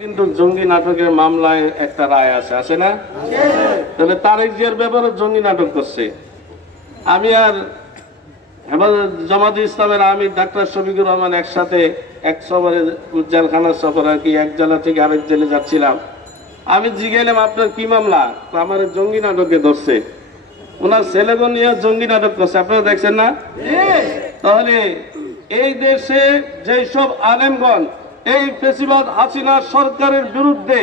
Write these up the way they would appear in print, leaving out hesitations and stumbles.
কিন্তু জঙ্গি নাটকের মামলায় একটা রায় আছে না? তাহলে তারেক জিয়ার ব্যাপারে জঙ্গি নাটক করছে। আমি আর জামাতে ইসলামের আমির ডাক্তার শফিকুর রহমান একসাথে এক সফরে জেলখানার সফর আর কি, এক জেলা থেকে আরেক জেলে যাচ্ছিলাম। আমি জিজ্ঞাসলাম আপনার কি মামলা? আমার জঙ্গি নাটকে ধরছে। ওনার ছেলেগণ নিয়ে জঙ্গি নাটক করছে, আপনারা দেখছেন না? তাহলে এই দেশে যেসব আলেমগণ এই ফেসিবাদ হাসিনা সরকারের বিরুদ্ধে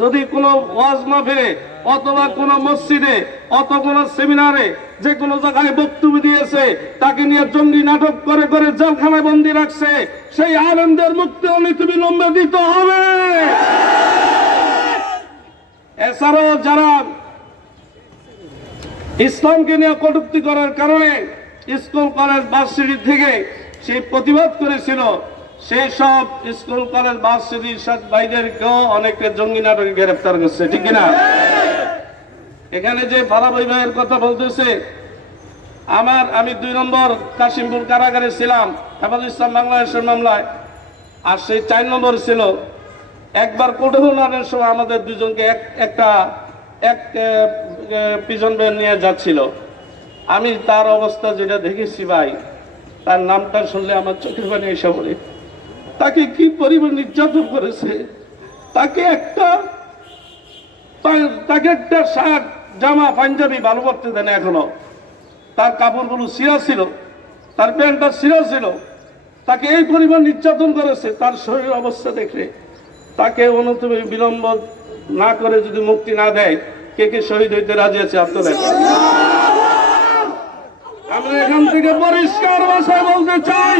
যদি কোনো ওয়াজ মাহফিলে অথবা কোনো মসজিদে অথবা কোনো সেমিনারে যে কোনো জায়গায় বক্তব্য দিয়েছে, তাকে নিয়ে জঙ্গি নাটক করে করে জেলখানায় বন্দী রাখছে, সেই আলেমদের মুক্তি অনতিবিলম্বে দিতে হবে। এছাড়াও যারা ইসলামকে নিয়ে কটূক্তি করার কারণে স্কুল কলেজ ভার্সিটি থেকে সেই প্রতিবাদ করেছিল, সেই সব স্কুল কলেজ ভার্সিটির সাথে ভাইদেরকেও অনেকে জঙ্গি নাটকে গ্রেফতার করছে, ঠিক কিনা? এখানে যে ফারাবি ভাইয়ের কথা বলতেছে, আমি 2 নম্বর কাশিমপুর কারাগারে ছিলাম হেফাজত ইসলাম বাংলাদেশের মামলায়, আর সেই 4 নম্বর ছিল। একবার কোর্টে শুনানোর সময় আমাদের দুজনকে এক প্রিজন ভ্যান নিয়ে যাচ্ছিল। আমি তার অবস্থা যেটা দেখেছি ভাই, তার নামটা শুনলে আমার চোখের পানি এসে পড়ে। তাকে কি পরিমাণ নির্যাতন করেছে, তাকে একটা শার্ট জামা পাঞ্জাবি ভালো করতে দেন এখনো, তার কাপড়গুলো ছিঁড়া ছিল, তার প্যান্টটা ছিঁড়া ছিল, তাকে এই পরিমাণ নির্যাতন করেছে। তার শরীরের অবস্থা দেখে তাকে বিলম্ব না করে যদি মুক্তি না দেয়, কে কে শহীদ হইতে রাজি আছে আপনাদের? আমরা এখান থেকে পরিষ্কার ভাষায় বলতে চাই,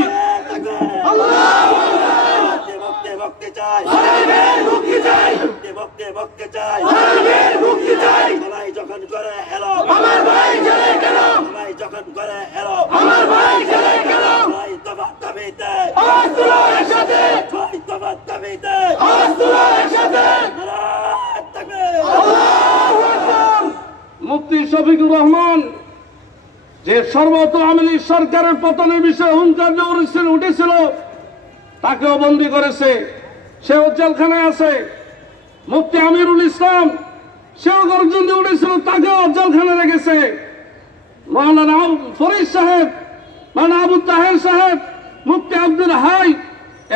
মুফতি শফিকুর রহমান যে সর্বত আওয়ামী লীগ সরকারের পতনের বিষয়ে হুঙ্কার উঠেছিল, তাকেও বন্দী করেছে, সেও জেলখানায় আছে। মুফতি আমিরুল ইসলাম সেও গর্জন দিয়ে উঠেছিল, তাকেও জেলখানায় রেখেছে। মাওলানা ফরিদ সাহেব, মাওলানা আবু তাহের সাহেব, মুফতি আব্দুল হাই,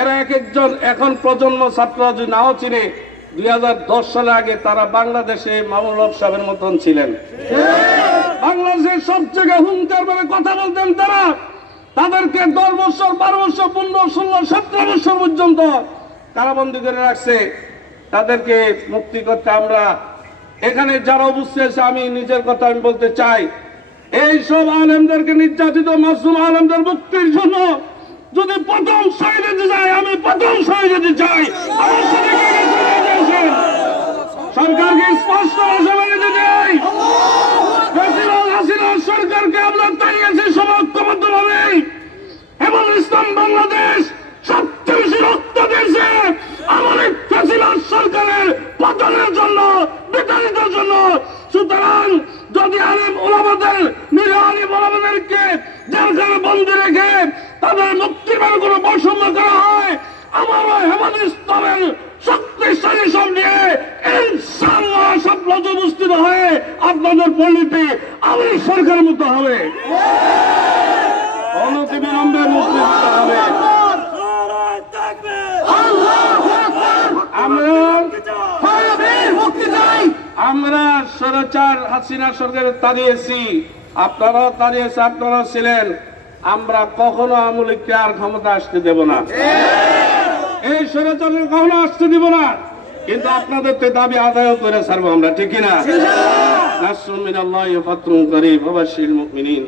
এরা এক একজন এখন প্রজন্ম ছাত্র যদি নাও চিনে, 2010 সালে আগে তারা বাংলাদেশে মামুনুল হক সাহেবের মতন ছিলেন। বাংলাদেশের সব জায়গায় হুঙ্কার করে কথা বলতেন তারা। তাদেরকে 10 বছর, 12 বছর, 15, 16, 17 বছর পর্যন্ত কারাবন্দী করে রাখছে। তাদেরকে মুক্তি করতে আমরা এখানে যারা উপস্থিত আছে, আমি নিজের কথা আমি বলতে চাই, এই সব আলেমদেরকে নির্যাতিত মাসুম আলেমদের মুক্তির জন্য যদি প্রথম শহীদ হতে চাই, আমি প্রথম শহীদ হতে চাই। আমার সাথে সরকারকে স্পষ্ট ভাষা বলে দিতে চাই, সরকারকে আমরা তাড়িয়েছি সমক্ষমতভাবে। এবং ইসলাম বাংলাদেশ সবচেয়ে বেশি রক্ত দিয়েছে আমাদের ফ্যাসিবাদ সরকারের পতনের জন্য, বিতাড়িতের জন্য। সুতরাং যদি আলেম ওলামাদের, নিরীহ আলেম ওলামাদেরকে জেলখানায় বন্দী রেখে তাদের মুক্তির বের কোনো বৈষম্য করা হয়, আমার হেফাজত ইসলামের শক্তিশালী সব নিয়ে ইনশাআল্লাহ সব উপস্থিত হয়ে আপনাদের পল্লীতে আমি সরকারের মতো হবে, অনতিবিলম্বে মুক্তি দিতে হবে। আমরা স্বৈরাচার হাসিনা সরকারের তাড়িয়েছি, আপনারাও তাড়িয়েছে, আপনারাও ছিলেন। আমরা কখনো আওয়ামী লীগকে আর ক্ষমতা আসতে দেব না, এই স্বৈরাচারের কখনো আসতে দিব না। কিন্তু আপনাদের তো দাবি আদায় করে ছাড়বো আমরা, ঠিক কিনা? নাসরুম মিনাল্লাহি ওয়া ফাতহুন করিব ওয়া বাশশিরিল মুমিনিন।